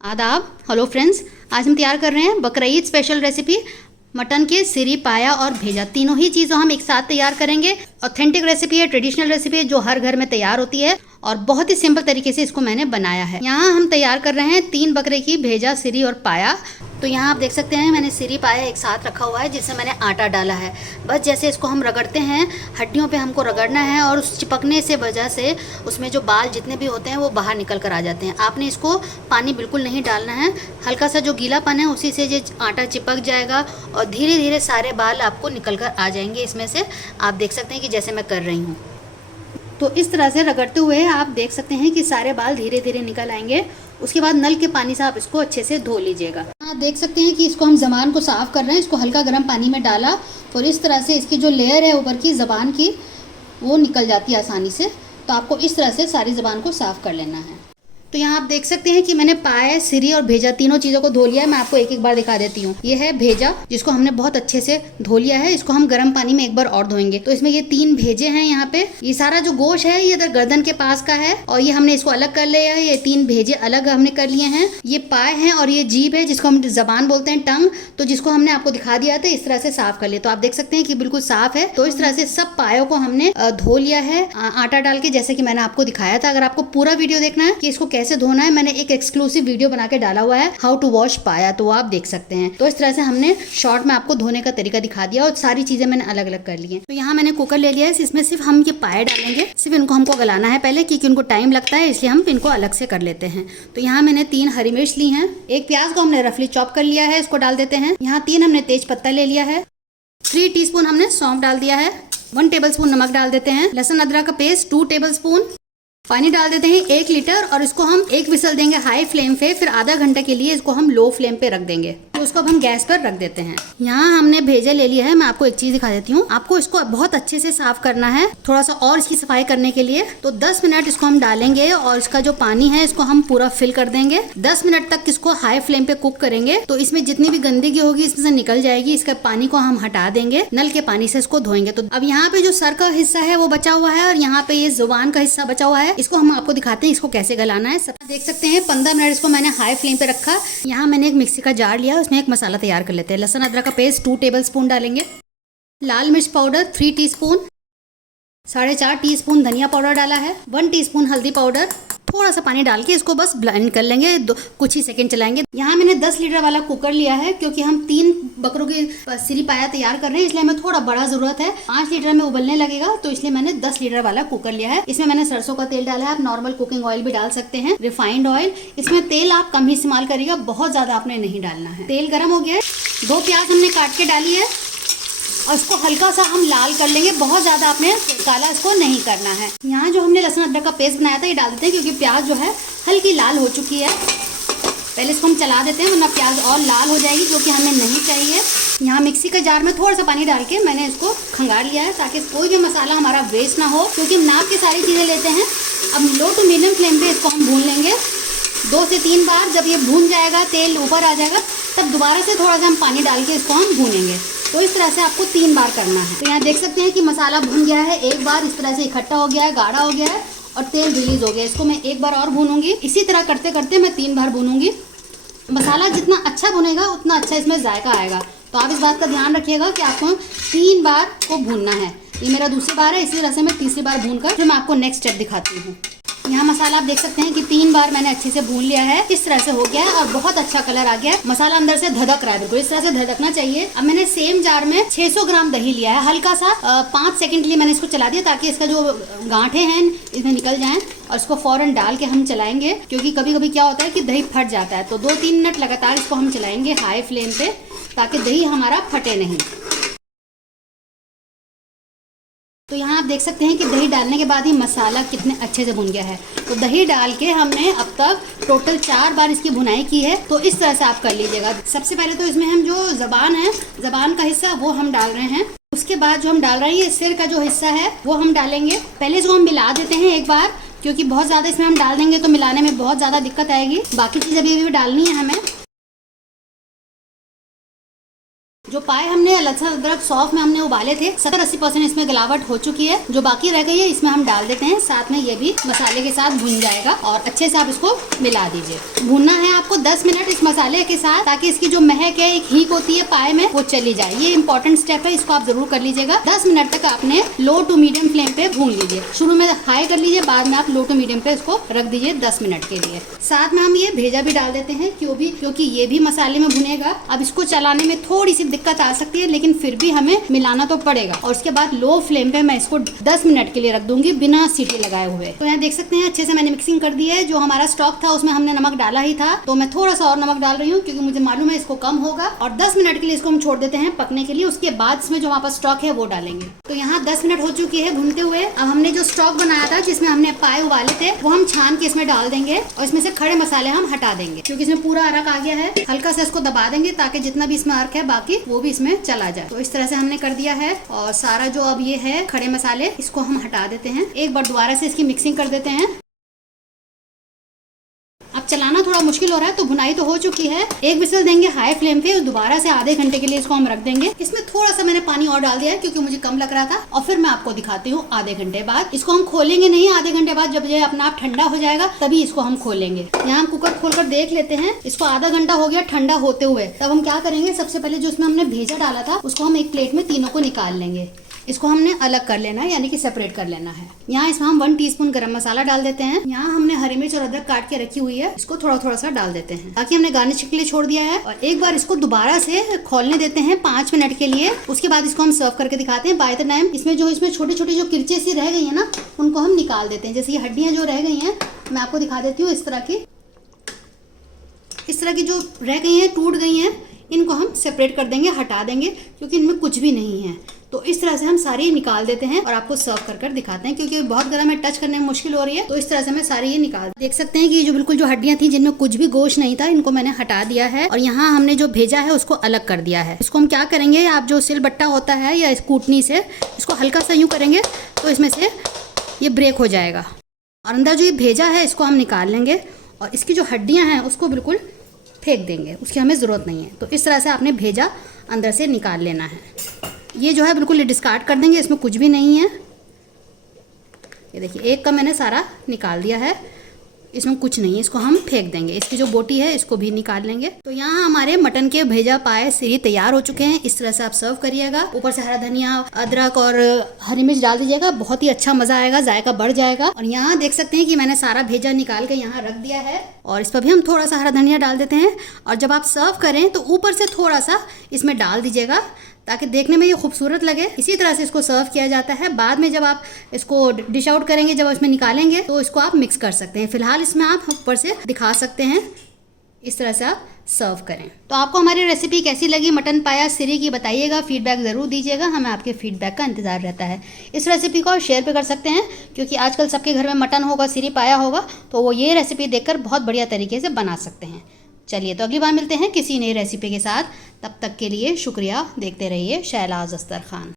आदाब। Hello friends, आज हम तैयार कर रहे हैं बकरीद स्पेशल रेसिपी मटन के सिरी, पाया और भेजा। तीनों ही चीज़ों हम एक साथ तैयार करेंगे। ऑथेंटिक रेसिपी है, ट्रेडिशनल रेसिपी है जो हर घर में तैयार होती है और बहुत ही सिंपल तरीके से इसको मैंने बनाया है। यहाँ हम तैयार कर रहे हैं 3 बकरे की भेजा, सिरी और पाया। तो यहाँ आप देख सकते हैं मैंने सिरी पाया एक साथ रखा हुआ है जिसमें मैंने आटा डाला है। बस जैसे इसको हम रगड़ते हैं, हड्डियों पे हमको रगड़ना है और उस चिपकने से वजह से उसमें जो बाल जितने भी होते हैं वो बाहर निकल कर आ जाते हैं। आपने इसको पानी बिल्कुल नहीं डालना है, हल्का सा जो गीलापन है उसी से जो आटा चिपक जाएगा और धीरे धीरे सारे बाल आपको निकल कर आ जाएंगे इसमें से। आप देख सकते हैं कि जैसे मैं कर रही हूँ, तो इस तरह से रगड़ते हुए आप देख सकते हैं कि सारे बाल धीरे धीरे निकल आएंगे। उसके बाद नल के पानी से आप इसको अच्छे से धो लीजिएगा। आप देख सकते हैं कि इसको हम ज़बान को साफ़ कर रहे हैं। इसको हल्का गर्म पानी में डाला और इस तरह से इसकी जो लेयर है ऊपर की ज़बान की वो निकल जाती है आसानी से। तो आपको इस तरह से सारी ज़बान को साफ़ कर लेना है। तो यहाँ आप देख सकते हैं कि मैंने पाया, सिरी और भेजा तीनों चीज़ों को धो लिया है। मैं आपको एक एक बार दिखा देती हूँ। ये है भेजा जिसको हमने बहुत अच्छे से धो लिया है। इसको हम गर्म पानी में एक बार और धोएंगे। तो इसमें ये 3 भेजे हैं। यहाँ पे ये सारा जो गोश्त है ये इधर गर्दन के पास का है और ये हमने इसको अलग कर लिया है। ये 3 भेजे अलग हमने कर लिए हैं। ये पाए हैं और ये जीभ है जिसको हम जबान बोलते हैं, टंग, तो जिसको हमने आपको दिखा दिया था। इस तरह से साफ कर लिया। तो आप देख सकते हैं कि बिल्कुल साफ है। तो इस तरह से सब पायों को हमने धो लिया है आटा डाल के, जैसे कि मैंने आपको दिखाया था। अगर आपको पूरा वीडियो देखना है कि इसको कैसे धोना है, मैंने एक एक्सक्लूसिव वीडियो बना के डाला हुआ है, हाउ टू वॉश पाया, तो आप देख सकते हैं। तो इस तरह से हमने शॉर्ट में आपको धोने का तरीका दिखा दिया और सारी चीजें मैंने अलग अलग कर ली है। तो यहाँ मैंने कुकर ले लिया है। इसमें सिर्फ हम ये पाया डालेंगे। सिर्फ इनको हमको गलाना है पहले, क्योंकि उनको टाइम लगता है, इसलिए हम इनको अलग से कर लेते हैं। तो यहाँ मैंने 3 हरी मिर्च ली हैं। एक प्याज को हमने रफली चॉप कर लिया है, इसको डाल देते हैं। यहाँ 3 हमने तेज पत्ता ले लिया है। 3 टीस्पून हमने सौंफ डाल दिया है। 1 टेबलस्पून नमक डाल देते हैं। लहसुन अदरक का पेस्ट 2 टेबलस्पून। पानी डाल देते हैं 1 लीटर और इसको हम 1 विसल देंगे हाई फ्लेम पे। फिर आधा घंटे के लिए इसको हम लो फ्लेम पे रख देंगे। तो उसको अब हम गैस पर रख देते हैं। यहाँ हमने भेजा ले लिया है। मैं आपको एक चीज दिखा देती हूँ। आपको इसको बहुत अच्छे से साफ करना है, थोड़ा सा और इसकी सफाई करने के लिए। तो 10 मिनट इसको हम डालेंगे और इसका जो पानी है इसको हम पूरा फिल कर देंगे। 10 मिनट तक इसको हाई फ्लेम पे कुक करेंगे। तो इसमें जितनी भी गंदगी होगी इसमें से निकल जाएगी। इसके पानी को हम हटा देंगे, नल के पानी से इसको धोएंगे। तो अब यहाँ पे जो सर का हिस्सा है वो बचा हुआ है और यहाँ पे ये जुबान का हिस्सा बचा हुआ है। इसको हम आपको दिखाते हैं इसको कैसे गलाना है। सब देख सकते हैं 15 मिनट इसको मैंने हाई फ्लेम पे रखा। यहाँ मैंने एक मिक्सी का जार लिया, उसमें एक मसाला तैयार कर लेते हैं। लहसुन अदरक का पेस्ट 2 टेबलस्पून डालेंगे। लाल मिर्च पाउडर 3 टीस्पून। 4.5 टीस्पून धनिया पाउडर डाला है। 1 टीस्पून हल्दी पाउडर। थोड़ा सा पानी डाल के इसको बस ब्लेंड कर लेंगे, कुछ ही सेकंड चलाएंगे। यहाँ मैंने 10 लीटर वाला कुकर लिया है, क्योंकि हम 3 बकरों की सिरी पाया तैयार कर रहे हैं, इसलिए हमें थोड़ा बड़ा जरूरत है। 5 लीटर में उबलने लगेगा, तो इसलिए मैंने 10 लीटर वाला कुकर लिया है। इसमें मैंने सरसों का तेल डाला है। आप नॉर्मल कुकिंग ऑयल भी डाल सकते हैं, रिफाइंड ऑयल। इसमें तेल आप कम ही इस्तेमाल करिएगा, बहुत ज्यादा आपने नहीं डालना है। तेल गर्म हो गया है। 2 प्याज हमने काट के डाली है और इसको हल्का सा हम लाल कर लेंगे। बहुत ज़्यादा आपने काला इसको नहीं करना है। यहाँ जो हमने लहसुन अदरक का पेस्ट बनाया था ये डाल देते हैं, क्योंकि प्याज जो है हल्की लाल हो चुकी है। पहले इसको हम चला देते हैं, वरना प्याज और लाल हो जाएगी, जो कि हमें नहीं चाहिए। यहाँ मिक्सी के जार में थोड़ा सा पानी डाल के मैंने इसको खंगार लिया है, ताकि कोई भी मसाला हमारा वेस्ट ना हो, क्योंकि हम नाप के सारी चीज़ें लेते हैं। अब लो टू मीडियम फ्लेम पे इसको हम भून लेंगे 2 से 3 बार। जब ये भून जाएगा, तेल ऊपर आ जाएगा, तब दोबारा से थोड़ा सा हम पानी डाल के इसको हम भूनेंगे। तो इस तरह से आपको 3 बार करना है। तो यहाँ देख सकते हैं कि मसाला भून गया है। एक बार इस तरह से इकट्ठा हो गया है, गाढ़ा हो गया है और तेल रिलीज हो गया। इसको मैं एक बार और भूनूंगी। इसी तरह करते करते मैं 3 बार भूनूंगी। मसाला जितना अच्छा भुनेगा उतना अच्छा इसमें जायका आएगा। तो आप इस बात का ध्यान रखिएगा कि आपको 3 बार को भूनना है। ये मेरा दूसरी बार है, इसी तरह से मैं तीसरी बार भूनकर फिर मैं आपको नेक्स्ट स्टेप दिखाती हूँ। यहाँ मसाला आप देख सकते हैं कि 3 बार मैंने अच्छे से भून लिया है। इस तरह से हो गया है और बहुत अच्छा कलर आ गया है। मसाला अंदर से धधक रहा है, बिल्कुल इस तरह से धधकना चाहिए। अब मैंने सेम जार में 600 ग्राम दही लिया है। हल्का सा 5 सेकंड के लिए मैंने इसको चला दिया, ताकि इसका जो गांठे हैं इसमें निकल जाएं। और इसको फौरन डाल के हम चलाएंगे, क्योंकि कभी कभी क्या होता है कि दही फट जाता है। तो 2-3 मिनट लगातार इसको हम चलाएंगे हाई फ्लेम पे, ताकि दही हमारा फटे नहीं। तो यहाँ आप देख सकते हैं कि दही डालने के बाद ही मसाला कितने अच्छे से भुन गया है। तो दही डाल के हमने अब तक टोटल 4 बार इसकी भुनाई की है। तो इस तरह से आप कर लीजिएगा। सबसे पहले तो इसमें हम जो ज़बान है, ज़बान का हिस्सा वो हम डाल रहे हैं। उसके बाद जो हम डाल रहे हैं ये सिर का जो हिस्सा है वो हम डालेंगे। पहले इसको हम मिला देते हैं एक बार, क्योंकि बहुत ज़्यादा इसमें हम डाल देंगे तो मिलाने में बहुत ज़्यादा दिक्कत आएगी। बाकी चीज़ अभी भी डालनी है हमें। जो पाए हमने लहसुन अदरक सौंफ में हमने उबाले थे 70-80% इसमें गलावट हो चुकी है। जो बाकी रह गई है इसमें हम डाल देते हैं, साथ में ये भी मसाले के साथ भुन जाएगा और अच्छे से आप इसको मिला दीजिए। भूनना है आपको 10 मिनट इस मसाले के साथ, ताकि इसकी जो महक है, एक हीक होती है पाए में, वो चली जाए। ये इंपॉर्टेंट स्टेप है, इसको आप जरूर कर लीजिएगा। 10 मिनट तक आपने लो टू मीडियम फ्लेम पे भून लीजिए। शुरू में हाई कर लीजिए, बाद में आप लो टू मीडियम पे इसको रख दीजिए 10 मिनट के लिए। साथ में हम ये भेजा भी डाल देते हैं, क्योंकि ये भी मसाले में भुनेगा। अब इसको चलाने में थोड़ी सी दिक्कत आ सकती है, लेकिन फिर भी हमें मिलाना तो पड़ेगा। और उसके बाद लो फ्लेम पे मैं इसको 10 मिनट के लिए रख दूंगी बिना सीटी लगाए हुए। तो यहाँ देख सकते हैं अच्छे से मैंने मिक्सिंग कर दी है। जो हमारा स्टॉक था उसमें हमने नमक डाला ही था, तो मैं थोड़ा सा और नमक डाल रही हूँ, क्योंकि मुझे मालूम है इसको कम होगा। और 10 मिनट के लिए इसको हम छोड़ देते हैं पकने के लिए। उसके बाद इसमें जो हमारे पास स्टॉक है वो डालेंगे। तो यहाँ 10 मिनट हो चुकी है भूनते हुए। अब हमने जो स्टॉक बनाया था जिसमें हमने पाए उबाले थे, वो हम छान के इसमें डाल देंगे और इसमें से खड़े मसाले हम हटा देंगे, क्योंकि इसमें पूरा अरक आ गया है। हल्का सा इसको दबा देंगे ताकि जितना भी इसमें अर्क है बाकी वो भी इसमें चला जाए। तो इस तरह से हमने कर दिया है। और सारा जो अब ये है खड़े मसाले, इसको हम हटा देते हैं। एक बार दोबारा से इसकी मिक्सिंग कर देते हैं। अब चलाना थोड़ा मुश्किल हो रहा है, तो भुनाई तो हो चुकी है। एक विसल देंगे हाई फ्लेम पे, दोबारा से आधे घंटे के लिए इसको हम रख देंगे। इसमें थोड़ा सा मैंने पानी और डाल दिया है, क्योंकि मुझे कम लग रहा था। और फिर मैं आपको दिखाती हूँ आधे घंटे बाद। इसको हम खोलेंगे नहीं, आधे घंटे बाद जब ये अपना आप ठंडा हो जाएगा तभी इसको हम खोलेंगे। यहाँ हम कुकर खोलकर देख लेते हैं। इसको आधा घंटा हो गया ठंडा होते हुए। तब हम क्या करेंगे, सबसे पहले जो इसमें हमने भेजा डाला था उसको हम एक प्लेट में तीनों को निकाल लेंगे। इसको हमने अलग कर लेना है, यानी कि सेपरेट कर लेना है। यहाँ इसमें हम 1 टीस्पून गरम मसाला डाल देते हैं। यहाँ हमने हरी मिर्च और अदरक काट के रखी हुई है, इसको थोड़ा थोड़ा सा डाल देते हैं। बाकी हमने गार्निश के लिए छोड़ दिया है। और एक बार इसको दोबारा से खोलने देते हैं 5 मिनट के लिए। उसके बाद इसको हम सर्व करके दिखाते हैं। बाय द टाइम इसमें छोटे छोटे जो किरचे सी रह गई है ना, उनको हम निकाल देते हैं। जैसे ये हड्डियाँ जो रह गई हैं, मैं आपको दिखा देती हूँ। इस तरह की जो रह गई हैं, टूट गई हैं, इनको हम सेपरेट कर देंगे, हटा देंगे, क्योंकि इनमें कुछ भी नहीं है। तो इस तरह से हम सारी निकाल देते हैं और आपको सर्व कर दिखाते हैं, क्योंकि बहुत गर्म है, टच करने में मुश्किल हो रही है। तो इस तरह से मैं सारी ये निकाल देख सकते हैं कि जो बिल्कुल जो हड्डियां थी जिनमें कुछ भी गोश्त नहीं था, इनको मैंने हटा दिया है। और यहाँ हमने जो भेजा है उसको अलग कर दिया है। इसको हम क्या करेंगे, आप जो सिलबट्टा होता है या कूटनी से इसको हल्का सा यूँ करेंगे तो इसमें से ये ब्रेक हो जाएगा। और अंदर जो ये भेजा है इसको हम निकाल लेंगे और इसकी जो हड्डियाँ हैं उसको बिल्कुल फेंक देंगे, उसकी हमें ज़रूरत नहीं है। तो इस तरह से आपने भेजा अंदर से निकाल लेना है। ये जो है बिल्कुल डिस्कार्ड कर देंगे, इसमें कुछ भी नहीं है। ये देखिए, एक का मैंने सारा निकाल दिया है, इसमें कुछ नहीं है, इसको हम फेंक देंगे। इसकी जो बोटी है इसको भी निकाल लेंगे। तो यहाँ हमारे मटन के भेजा पाए सीरी तैयार हो चुके हैं। इस तरह से आप सर्व करिएगा। ऊपर से हरा धनिया, अदरक और हरी मिर्च डाल दीजिएगा, बहुत ही अच्छा मजा आएगा, जायका बढ़ जाएगा। और यहाँ देख सकते हैं कि मैंने सारा भेजा निकाल के यहाँ रख दिया है और इस पर भी हम थोड़ा सा हरा धनिया डाल देते हैं। और जब आप सर्व करें तो ऊपर से थोड़ा सा इसमें डाल दीजिएगा, ताकि देखने में ये खूबसूरत लगे। इसी तरह से इसको सर्व किया जाता है। बाद में जब आप इसको डिश आउट करेंगे, जब इसमें निकालेंगे, तो इसको आप मिक्स कर सकते हैं। फिलहाल इसमें आप ऊपर से दिखा सकते हैं। इस तरह से आप सर्व करें। तो आपको हमारी रेसिपी कैसी लगी मटन पाया सीरी की, बताइएगा, फीडबैक ज़रूर दीजिएगा। हमें आपके फीडबैक का इंतज़ार रहता है। इस रेसिपी को शेयर पे कर सकते हैं, क्योंकि आजकल सबके घर में मटन होगा, सीरी पाया होगा, तो वो ये रेसिपी देखकर बहुत बढ़िया तरीके से बना सकते हैं। चलिए, तो अगली बार मिलते हैं किसी नई रेसिपी के साथ। तब तक के लिए शुक्रिया। देखते रहिए शैलाज़ अख्तर खान।